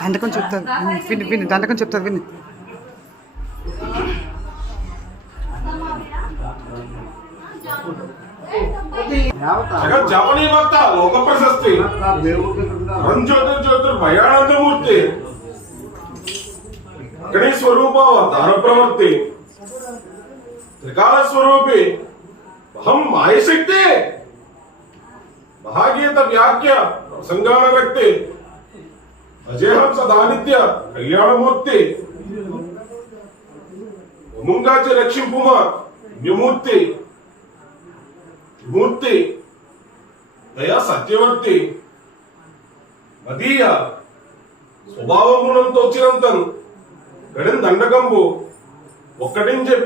దండకం చెప్తారు విని దండకం చెప్తారు విని. జగజ్జాపనీ భక్త లోక ప్రశస్తి జ్యోతిర్భయానందమూర్తి అగ్ని స్వరూప దాన ప్రవర్తి త్రికాల స్వరూపి అహం మాయశక్తి మహాగీత వ్యాఖ్య ప్రసంగాన వ్యక్తి అజేహం సదానిత్య కళ్యాణమూర్తి ముంగాచి రక్షింపుమా విమూర్తి మూర్తి దయా సత్యవర్తి మదీయ స్వభావ గుణంతో వచ్చినంతను గడిన దండకంబు ఒక్కటిని చెప్పి